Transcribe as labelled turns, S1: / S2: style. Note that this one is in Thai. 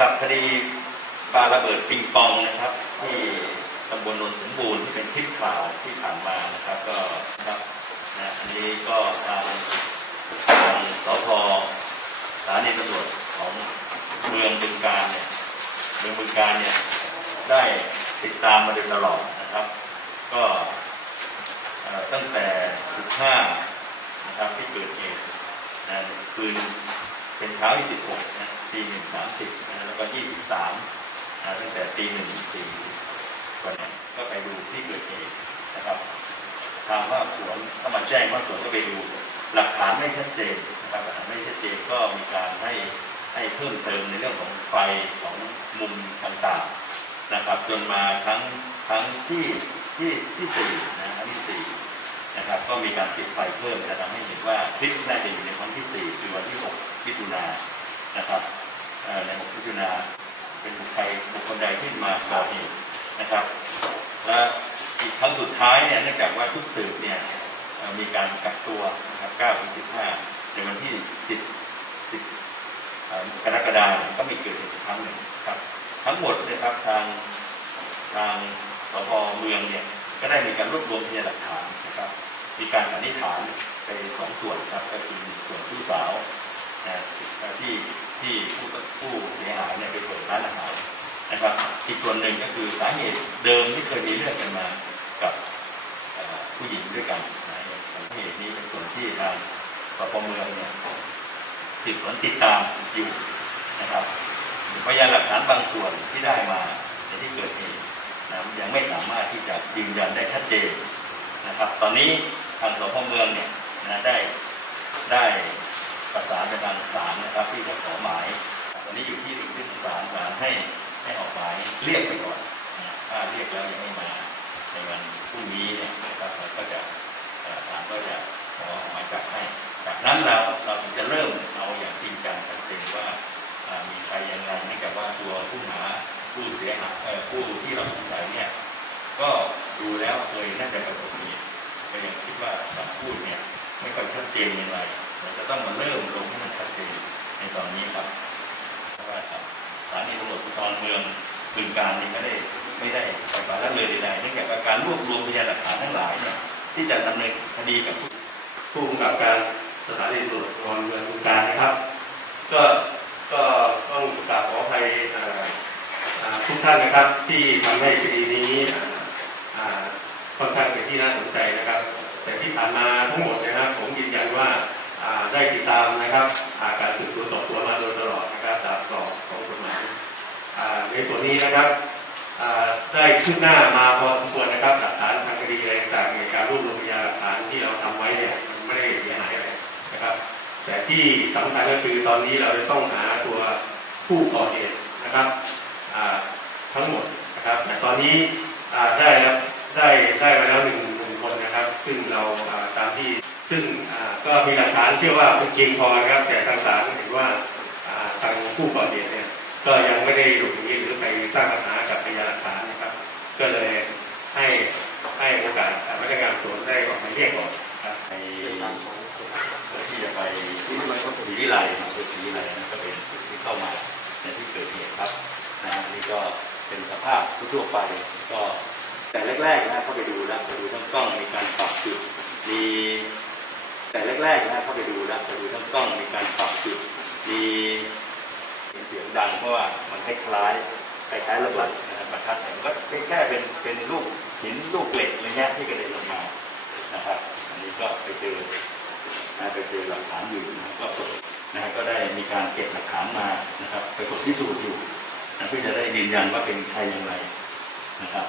S1: กับคดีปาระเบิดปิงปองนะครับ ที่ตำบลนนสมบูรณ์ที่เป็นคลิปข่าวที่ผ่านมานะครับก็ครับนะอันนี้ก็ทางทางสพสถานีตำรวจของเมืองบึงการเนี่ยเมืองบึงการเนี่ยได้ติดตามมาโดยตลอดนะครับ ก็ตั้งแต่ 15 นะครับที่เกิดเหตุนะคืนเป็นเช้าที่16นะ ตีหนึ่งสามสิบแล้วก็23นะตั้งแต่ตีหนึ่งสี่วันนี้ก็ไปดูที่เกิดเหตุนะครับทางภาสวนก็มาแจ้งว่าสวนก็ไปดูหลักฐานไม่ชัดเจนนะครับหลักฐานไม่ชัดเจนก็มีการให้ให้เพิ่มเติมในเรื่องของไฟของมุมต่างๆนะครับจนมาครั้งครั้งที่ที่ที่สี่นะครั้งที่สี่นะครับก็มีการติดไฟเพิ่มจะทำให้เห็นว่าคลิปน่าจะอยู่ในวันที่สี่คือวันที่หกมิถุนายน นะครับในหกมิถุนาเป็นบุคคลบุคคลใดที่มาก่อเหตุนะครับ และอีกครั้งสุดท้ายเนี่ยเนื่องจากว่าทุกสืบเนี่ยมีการกักตัวนะครับ9ถึง15 ในวันที่ 10 10กรกฎาคมก็มีเกิดเหตุอีกครั้งหนึ่งครับทั้งหมดนะครับทางทางสพเมืองเนี่ยก็ได้มีการรวบรวมพยานหลักฐานนะครับ มีการสันนิษฐานไปสองส่วนครับก็คือส่วนผู้สาวนะที่ ที่ผู้ผู้เสียหายเนี่ยไปเปิดร้านอาหารนะครับ อีกส่วนหนึ่งก็คือสาเหตุเดิมที่เคยมีเรื่องกันมากับผู้หญิงด้วยกันนะสาเหตุนี้เป็นส่วนที่ทางสพเมืองเนี่ยสืบสวนติดตามอยู่นะครับพยานหลักฐานบางส่วนที่ได้มาในที่เกิดเหตุนะยังไม่สามารถที่จะยืนยันได้ชัดเจนนะครับ ตอนนี้ทางสพเมืองเนี่ยนะได้ได้ประสานไปทางศาลนะครับ ที่จะขอหมาย ตอนนี้อยู่ที่ดุลพินิจศาลศาลให้ให้ออกหมายเรียกไปก่อนนะ ถ้าเรียกแล้วยังไม่มาในวันพรุ่งนี้เนี่ยนะครับเราก็จะศาลก็จะขอหมายจับให้จากนั้นเราเราถึงจะเริ่มเอาอย่างจริงจังชัดเจนว่ามีใครยังไงนื่องจากว่าตัวผู้หาผู้เสียหายผู้ที่เราสงสัยเนี่ยก็ดูแล้วเคยน่าจะประสบเหตุก็ยังคิดว่าคำพูดเนี่ยไม่ค่อยชัดเจนอย่างไรเราจะต้องมาเริ่มลงให้มันชัดเจนในตอนนี้ครับเพราะว่าสถานีตำรวจภูธรเมืองบึงการนี้ไม่ได้ไม่ได้ ปล่อยปละเลยใดๆนื่องจากว่การรวบรวมพยานหลักฐานทั้งหลายเนี่ยที่จะดำเนินคดีกับผู้
S2: กำกับการสถานีตรวจภูธรเมืองบึงการนะครับ ก็ก็ต้องกราบขออภัยทุกท่านนะครับที่ทำให้คดีนี้ค่อนข้างเป็นที่น่าสนใจนะครับ แต่ที่ผ่านมาทั้งหมดนะครับผมยืนยันว่าได้ติดตามนะครับาการสืบสวนสอบสวนมาโดยตลอดนะครับตามกรอบของกฎหมายในส่วนนี้นะครับ ได้ขึ้นหน้ามาพอสมควรนะครับหลักฐานทางคดีอะไรต่างในการรวบรวมพยานหลักฐานที่เราทำไว้เนี่ยมันไม่ได้เสียหายอะไรนะครับ แต่ที่สำคัญก็คือตอนนี้เราจะต้องหาตัวผู้ก่อเหตุนะครับทั้งหมดนะครับแต่ตอนนี้ได้แล้วได้ได้มาแล้วหนึ่งหนึ่งคนนะครับ ซึ่งเราตามที่ซึ่งก็มีหลักฐานเชื่อว่าเป็นจริงพอนะครับ แต่ทางศาลเห็นว่าทางผู้ก่อเหตุเนี่ยก็ยังไม่ได้หลบหนีหรือไปสร้างปัญหากับพยาน ก็เลยให้ให้โอกาสพนักงานสอบสวนได้ออกมาเรียกก่อนครับ
S1: ในที่จะไปที่วิไลก็ถือวิไลนะคือถือวิไลนะก็เป็นจุดที่เข้ามาในที่เกิดเหตุครับนะฮะนี่ก็เป็นสภาพทั่วไปก็แต่แรกๆนะเข้าไปดูแล้วไปดูทั้งกล้องมีการปรับจุดมีแต่แรกๆนะเข้าไปดูแล้วไปดูทั้งกล้องมีการปรับจุดมีเสียงดังเพราะว่ามันคล้ายๆคล้ายๆระเบิดนะ ประทัดเนี่ยก็เป็นแค่เป็นเป็นลูกหินลูกเหล็กอะไรเงี้ยที่กระเด็นลงมานะครับอันนี้ก็ไปเจอนะไปเจอหลักฐานอยู่นะก็ตรวจนะฮะก็ได้มีการเก็บหลักฐานมานะครับไปตรวจพิสูจน์อยู่นะเพื่อจะได้ยืนยันว่าเป็นใครอย่างไรนะครับ